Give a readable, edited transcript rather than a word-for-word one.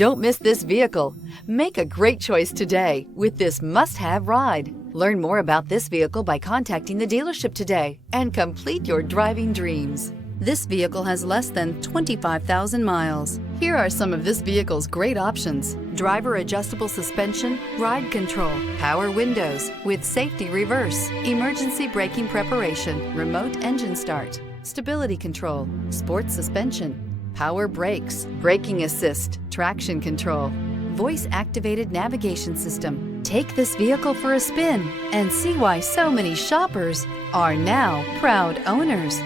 Don't miss this vehicle. Make a great choice today with this must-have ride. Learn more about this vehicle by contacting the dealership today and complete your driving dreams. This vehicle has less than 25,000 miles. Here are some of this vehicle's great options: driver adjustable suspension, ride control, power windows with safety reverse, emergency braking preparation, remote engine start, stability control, sports suspension, power brakes, braking assist, traction control, voice-activated navigation system. Take this vehicle for a spin and see why so many shoppers are now proud owners.